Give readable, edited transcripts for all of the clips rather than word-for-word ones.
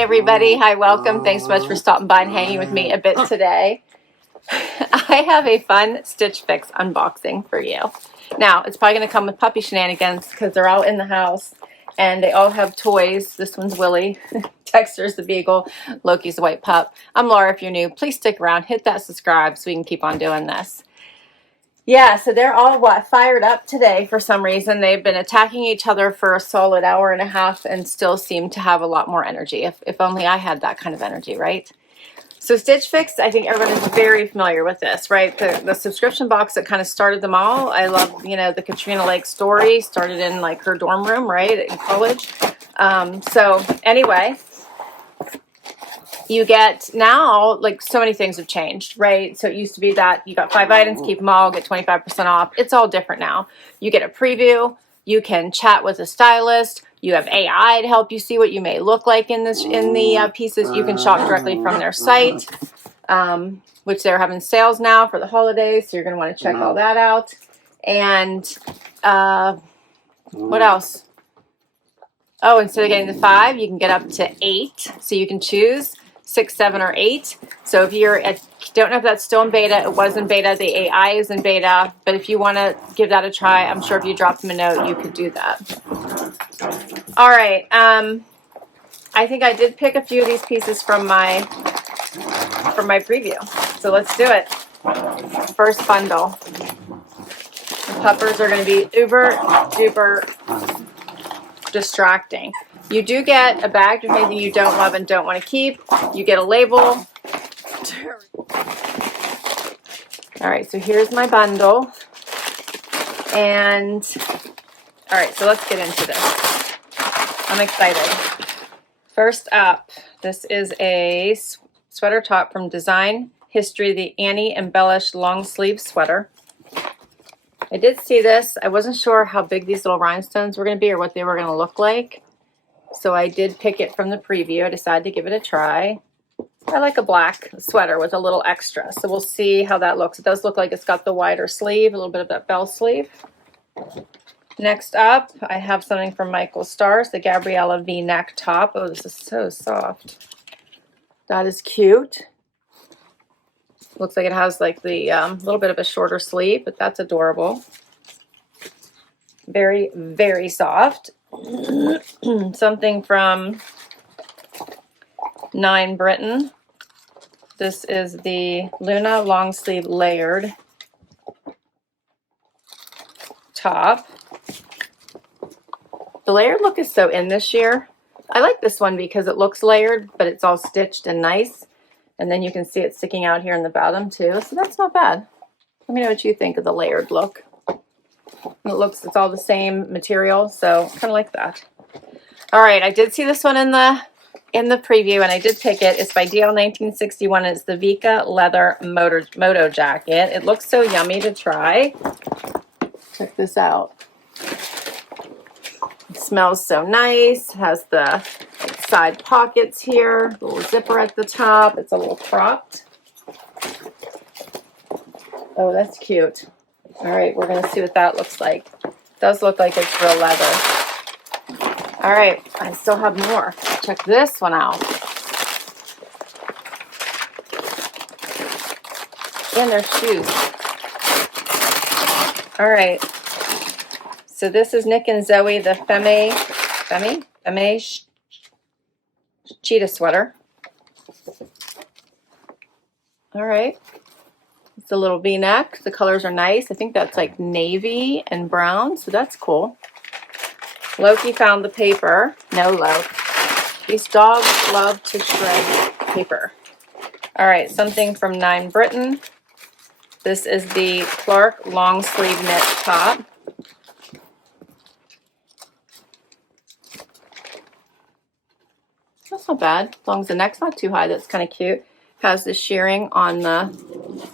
Hey everybody, hi, welcome. Thanks so much for stopping by and hanging with me a bit today. I have a fun Stitch Fix unboxing for you. Now, it's probably going to come with puppy shenanigans because they're all in the house and they all have toys. This one's Willie, Dexter's the beagle, Loki's the white pup. I'm Laura. If you're new, please stick around, hit that subscribe so we can keep on doing this. Yeah, so they're all, fired up today for some reason. They've been attacking each other for a solid hour and a half and still seem to have a lot more energy. If only I had that kind of energy, right? So Stitch Fix, I think everyone is very familiar with this, right? The subscription box that kind of started them all. I love, you know, the Katrina Lake story. Started in like her dorm room, right, in college. So anyway, you get now, like, so many things have changed, right? So it used to be that you got 5 items, keep them all, get 25% off. It's all different now. You get a preview. You can chat with a stylist. You have AI to help you see what you may look like in the pieces. You can shop directly from their site, which they're having sales now for the holidays. So you're going to want to check all that out. And what else? Oh, instead of getting the 5, you can get up to 8. So you can choose 6, 7, or 8. So if you're don't know if that's still in beta, it was in beta, the AI is in beta, but if you want to give that a try, I'm sure if you dropped them a note, you could do that. All right, I think I did pick a few of these pieces from my preview, so let's do it. First bundle. The puppers are going to be uber duper distracting. You do get a bag of anything you don't love and don't want to keep. You get a label. All right, so here's my bundle. And all right, so let's get into this. I'm excited. First up, this is a sweater top from Design History, the Annie Embellished long sleeve sweater. I did see this. I wasn't sure how big these little rhinestones were going to be or what they were going to look like. So I did pick it from the preview. I decided to give it a try. I like a black sweater with a little extra. So we'll see how that looks. It does look like it's got the wider sleeve, a little bit of that bell sleeve. Next up, I have something from Michael Stars, the Gabriella V-neck top. Oh, this is so soft. That is cute. Looks like it has like the little bit of a shorter sleeve, but that's adorable. Very, very soft. Something from Britton. This is the Luna long sleeve layered top. The layered look is so in this year. I like this one because it looks layered, but it's all stitched and nice. And then you can see it sticking out here in the bottom too. So that's not bad. Let me know what you think of the layered look. It's all the same material, so kind of like that. All right, I did see this one in the preview, and I did pick it. It's by DL 1961. It's the Vika leather Moto jacket. It looks so yummy to try. Check this out. It smells so nice. It has the side pockets here, a little zipper at the top. It's a little cropped. Oh, that's cute. All right, we're going to see what that looks like. It does look like it's real leather. All right, I still have more. Check this one out. And their shoes. All right. So this is Nick and Zoe, the Femme Cheetah sweater. All right. It's a little V-neck. The colors are nice. I think that's like navy and brown, so that's cool. Loki found the paper. No, Loki. These dogs love to shred paper. All right, something from Britton. This is the Clarke long sleeve knit top. That's not bad, as long as the neck's not too high. That's kind of cute. Has the shearing on the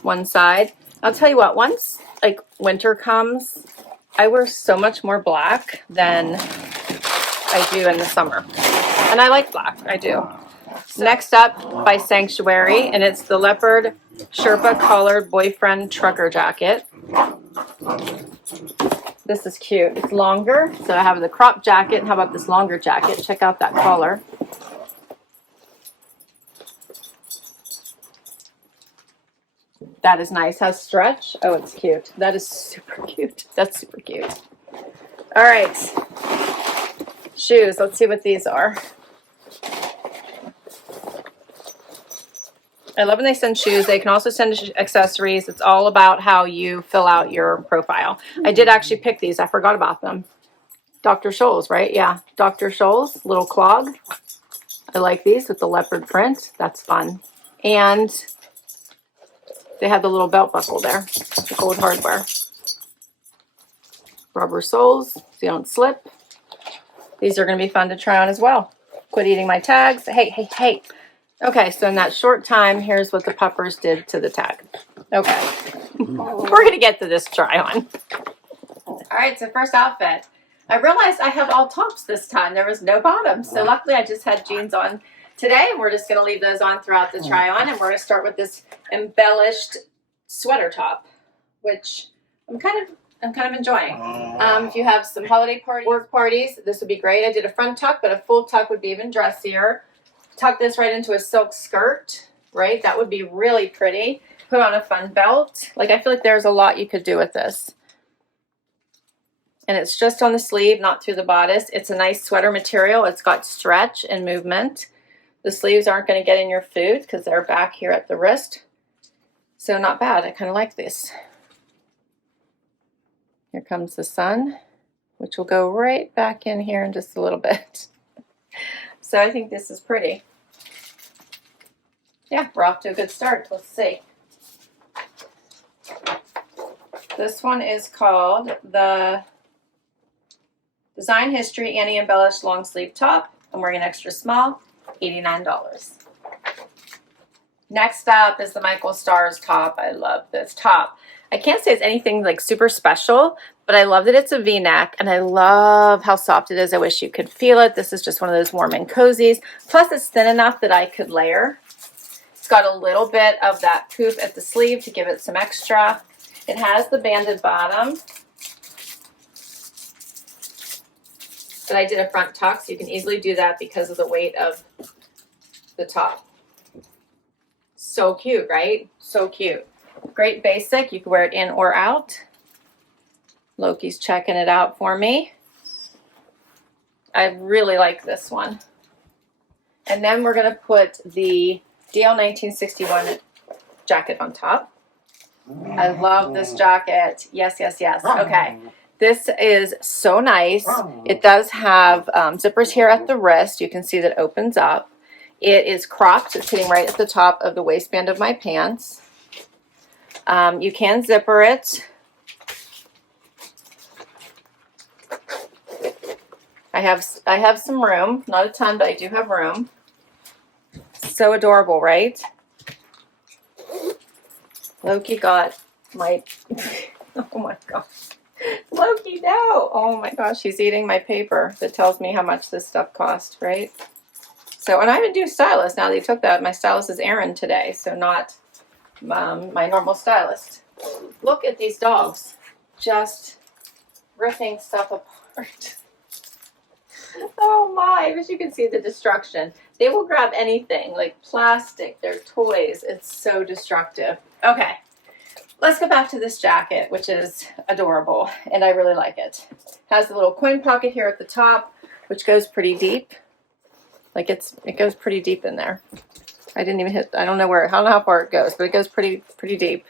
one side. I'll tell you what, once like winter comes, I wear so much more black than I do in the summer. And I like black, I do. Next up, by Sanctuary, and it's the Leopard Sherpa collared boyfriend trucker jacket. This is cute. It's longer, so I have the crop jacket. How about this longer jacket? Check out that collar. That is nice. Has stretch. Oh, it's cute. That is super cute. That's super cute. All right. Shoes. Let's see what these are. I love when they send shoes. They can also send accessories. It's all about how you fill out your profile. I did actually pick these. I forgot about them. Dr. Scholl's, right? Yeah. Dr. Scholl's little clog. I like these with the leopard print. That's fun. And they have the little belt buckle there. The gold hardware. Rubber soles so you don't slip. These are going to be fun to try on as well. Quit eating my tags. Hey, hey, hey. Okay, so in that short time, here's what the puppers did to the tag. Okay. We're going to get to this try on. All right, so first outfit. I realized I have all tops this time. There was no bottoms. So luckily I just had jeans on today. We're just going to leave those on throughout the try on. And we're going to start with this embellished sweater top, which I'm kind of enjoying. If you have some holiday parties, work parties, this would be great. I did a front tuck, but a full tuck would be even dressier. Tuck this right into a silk skirt, right? That would be really pretty. Put on a fun belt. Like, I feel like there's a lot you could do with this. And it's just on the sleeve, not through the bodice. It's a nice sweater material. It's got stretch and movement. The sleeves aren't going to get in your food because they're back here at the wrist. So not bad. I kind of like this. Here comes the sun, which will go right back in here in just a little bit. So I think this is pretty. Yeah, we're off to a good start. Let's see. This one is called the Design History Anti-Embellished Long Sleeve Top. I'm wearing an extra small, $89. Next up is the Michael Stars top. I love this top. I can't say it's anything like super special, but I love that it's a V-neck, and I love how soft it is. I wish you could feel it. This is just one of those warm and cozies. Plus, it's thin enough that I could layer. It's got a little bit of that poof at the sleeve to give it some extra. It has the banded bottom. But I did a front tuck, so you can easily do that because of the weight of the top. So cute, right? So cute. Great basic. You can wear it in or out. Loki's checking it out for me. I really like this one. And then we're going to put the DL 1961 jacket on top. I love this jacket. Yes, yes, yes. Okay. This is so nice. It does have zippers here at the wrist. You can see that it opens up. It is cropped. It's sitting right at the top of the waistband of my pants. You can zipper it. I have some room. Not a ton, but I do have room. So adorable, right? Loki got my... Oh my gosh. Loki, no! Oh my gosh, he's eating my paper that tells me how much this stuff cost, right? So, and I even do stylist now that you took that. My stylist is Erin today, so not my normal stylist. Look at these dogs just ripping stuff apart. Oh my, I wish you could see the destruction. They will grab anything, like plastic, their toys. It's so destructive. Okay, let's go back to this jacket, which is adorable, and I really like it. Has the little coin pocket here at the top, which goes pretty deep. Like it goes pretty deep in there. I didn't even hit, I don't know how far it goes, but it goes pretty deep.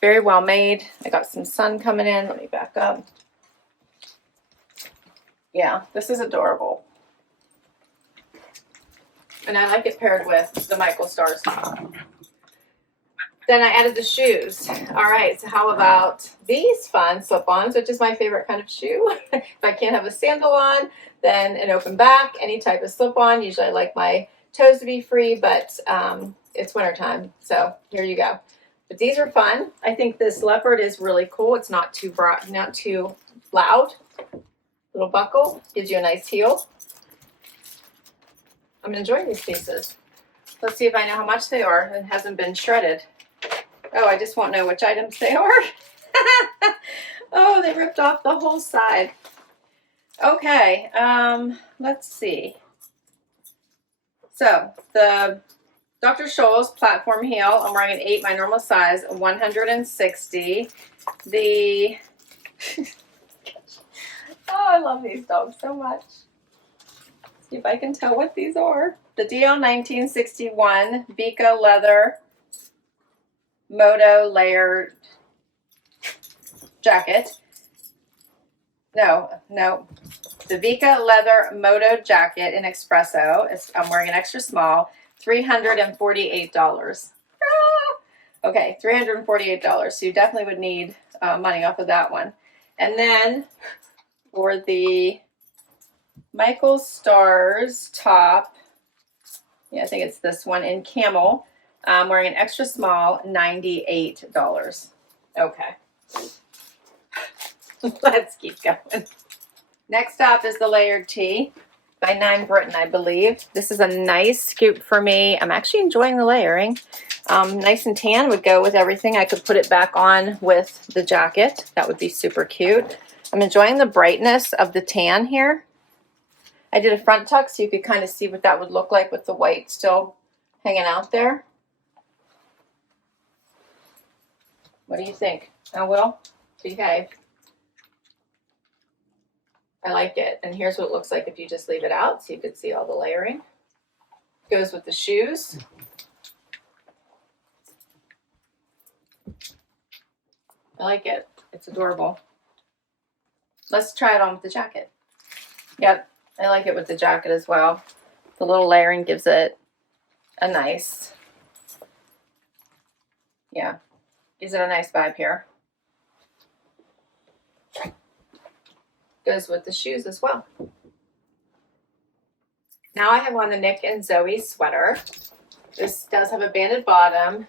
Very well made. I got some sun coming in. Let me back up. Yeah, this is adorable. And I like it paired with the Michael Stars top. Then I added the shoes. All right, so how about these fun slip-ons, which is my favorite kind of shoe. If I can't have a sandal on, then an open back, any type of slip-on. Usually I like my toes to be free, but it's wintertime, so here you go. But these are fun. I think this leopard is really cool. It's not too broad, not too loud. Little buckle gives you a nice heel. I'm enjoying these pieces. Let's see if I know how much they are. It hasn't been shredded. Oh, I just won't know which items they are. Oh, they ripped off the whole side. Okay, let's see. So the Dr. Scholl's platform heel. I'm wearing an 8, my normal size, 160. The oh, I love these dogs so much. See if I can tell what these are. The DL 1961 Vika leather Moto layered jacket. No. The Vika leather Moto jacket in espresso. I'm wearing an extra small. $348. Okay, $348. So you definitely would need money off of that one. And then for the Michael Stars top, yeah, I think it's this one in camel. I'm wearing an extra small, $98. Okay. Let's keep going. Next up is the layered tee by Britton, I believe. This is a nice scoop for me. I'm actually enjoying the layering. Nice and tan would go with everything. I could put it back on with the jacket. That would be super cute. I'm enjoying the brightness of the tan here. I did a front tuck so you could kind of see what that would look like with the white still hanging out there. What do you think? I will behave. I like it. And here's what it looks like if you just leave it out so you could see all the layering. Goes with the shoes. I like it. It's adorable. Let's try it on with the jacket. Yep, I like it with the jacket as well. The little layering gives it a nice, yeah, gives it a nice vibe here. Goes with the shoes as well. Now I have on the Nick and Zoe sweater. This does have a banded bottom.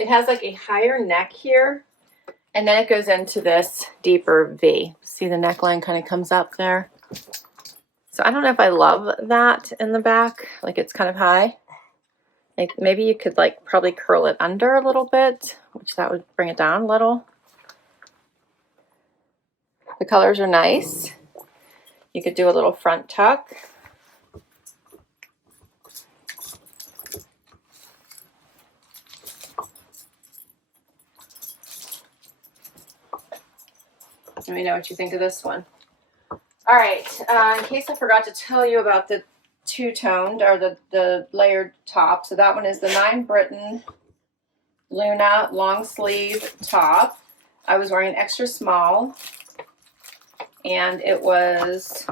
It has like a higher neck here, and then it goes into this deeper V. See the neckline kind of comes up there. So I don't know if I love that in the back, like it's kind of high. Like maybe you could like probably curl it under a little bit, which that would bring it down a little. The colors are nice. You could do a little front tuck. Let me know what you think of this one. All right, in case I forgot to tell you about the two-toned or the layered top. So that one is the Britton Luna long sleeve top. I was wearing an extra small, and it was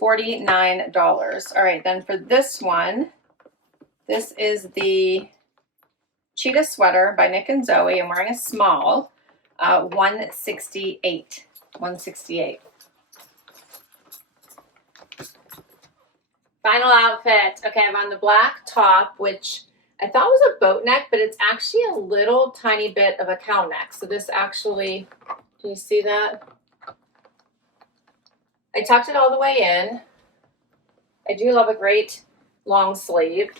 $49. All right, then for this one, this is the Cheetah sweater by Nick and Zoe. I'm wearing a small, 168. 168. Final outfit. Okay, I'm on the black top, which I thought was a boat neck, but it's actually a little tiny bit of a cow neck. So this actually, can you see that? I tucked it all the way in. I do love a great long sleeve.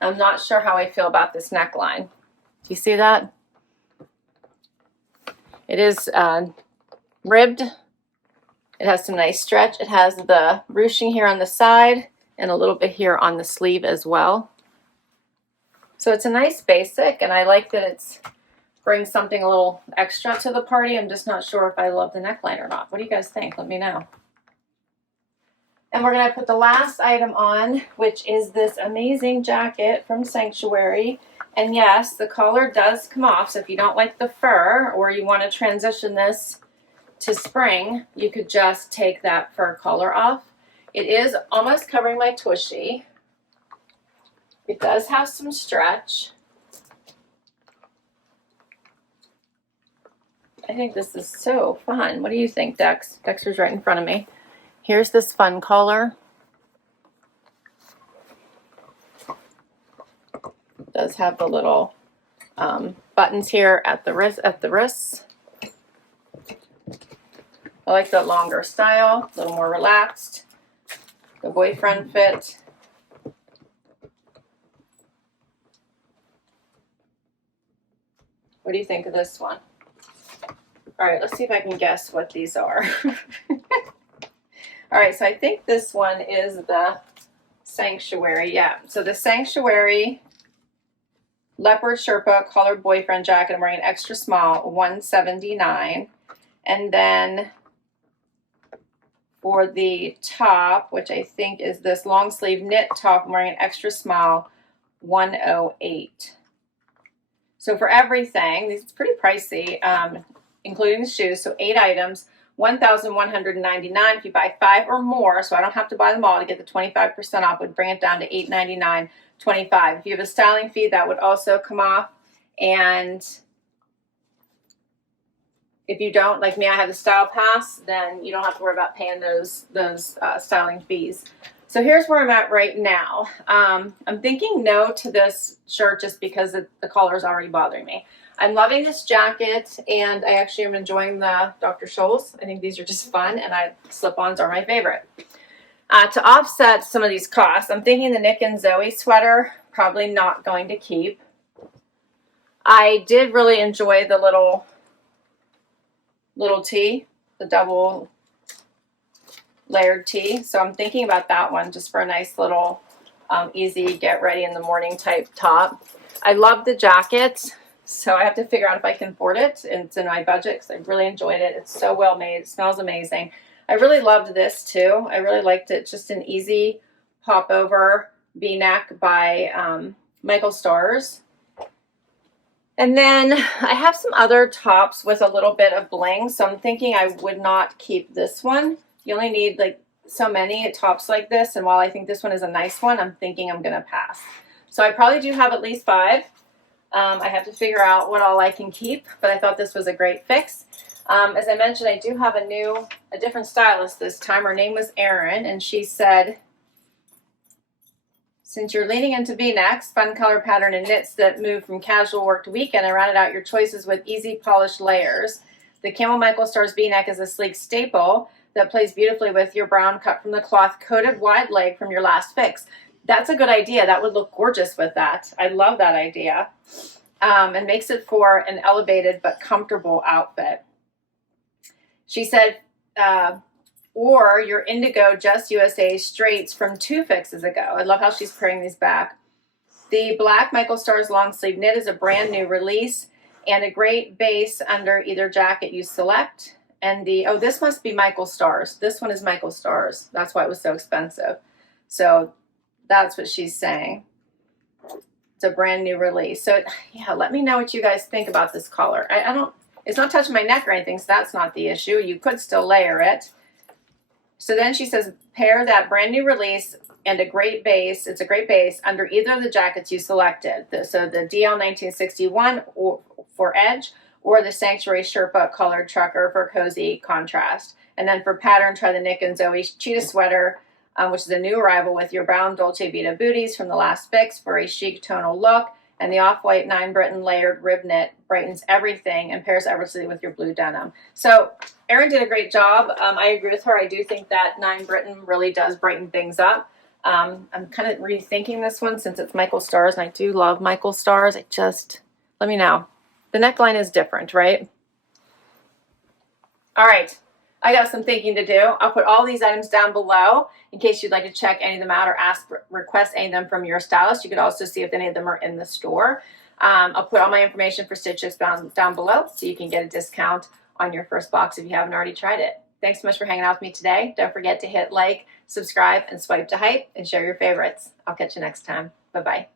I'm not sure how I feel about this neckline. Do you see that? It is ribbed. It has some nice stretch. It has the ruching here on the side and a little bit here on the sleeve as well. So it's a nice basic, and I like that it's brings something a little extra to the party. I'm just not sure if I love the neckline or not. What do you guys think? Let me know. And we're going to put the last item on, which is this amazing jacket from Sanctuary. And yes, the collar does come off, so if you don't like the fur or you want to transition this to spring, you could just take that fur collar off. It is almost covering my tushy. It does have some stretch. I think this is so fun. What do you think, Dex? Dexter's right in front of me. Here's this fun collar. It does have the little buttons here at the wrists. I like the longer style, a little more relaxed. The boyfriend fit. What do you think of this one? All right, let's see if I can guess what these are. All right, so I think this one is the Sanctuary, yeah. So the Sanctuary Leopard Sherpa collared boyfriend jacket, I'm wearing an extra small, $179. And then for the top, which I think is this long sleeve knit top, I'm wearing an extra small, $108. So for everything, it's pretty pricey, including the shoes. So 8 items, $1,199. If you buy 5 or more, so I don't have to buy them all to get the 25% off, would bring it down to $899.25. If you have a styling fee, that would also come off. And if you don't, like me, I have the style pass, then you don't have to worry about paying those styling fees. So here's where I'm at right now. I'm thinking no to this shirt just because the collar is already bothering me. I'm loving this jacket, and I actually am enjoying the Dr. Scholl's. I think these are just fun, and slip-ons are my favorite. To offset some of these costs, I'm thinking the Nick and Zoe sweater, probably not going to keep. I did really enjoy the little tee, the double layered tee. So I'm thinking about that one just for a nice little easy get ready in the morning type top. I love the jacket, so I have to figure out if I can afford it. It's in my budget because I really enjoyed it. It's so well made. It smells amazing. I really loved this too. I really liked it. Just an easy pop over V-neck by Michael Stars. And then I have some other tops with a little bit of bling, so I'm thinking I would not keep this one. You only need like so many tops like this, and while I think this one is a nice one, I'm thinking I'm going to pass. So I probably do have at least 5. I have to figure out what all I can keep, but I thought this was a great fix. As I mentioned, I do have a different stylist this time. Her name was Erin, and she said, since you're leaning into V-necks, fun color pattern, and knits that move from casual work to weekend, I rounded out your choices with easy polished layers. The Camel Michael Stars V-neck is a sleek staple that plays beautifully with your brown cut from the cloth coated wide leg from your last fix. That's a good idea. That would look gorgeous with that. I love that idea. And makes it for an elevated but comfortable outfit. She said, or your Indigo Just USA straights from 2 fixes ago. I love how she's pairing these back. The black Michael Stars long sleeve knit is a brand new release and a great base under either jacket you select. And this must be Michael Stars. This one is Michael Stars. That's why it was so expensive. So that's what she's saying. It's a brand new release. So yeah, let me know what you guys think about this collar. It's not touching my neck or anything, so that's not the issue. You could still layer it. So then she says, pair that brand new release and a great base. It's a great base under either of the jackets you selected. So the DL 1961 for edge, or the Sanctuary Sherpa colored trucker for cozy contrast. And then for pattern, try the Nick and Zoe Cheetah sweater, which is a new arrival with your brown Dolce Vita booties from the last fix for a chic tonal look. And the off-white 9 Britton layered rib knit brightens everything and pairs effortlessly with your blue denim. So Erin did a great job. I agree with her. I do think that 9 Britton really does brighten things up. I'm kind of rethinking this one since it's Michael Stars, and I do love Michael Stars. Let me know. The neckline is different, right? All right. I got some thinking to do. I'll put all these items down below in case you'd like to check any of them out or request any of them from your stylist. You could also see if any of them are in the store. I'll put all my information for Stitches down below so you can get a discount on your first box if you haven't already tried it. Thanks so much for hanging out with me today. Don't forget to hit like, subscribe, and swipe to hype, and share your favorites. I'll catch you next time. Bye-bye.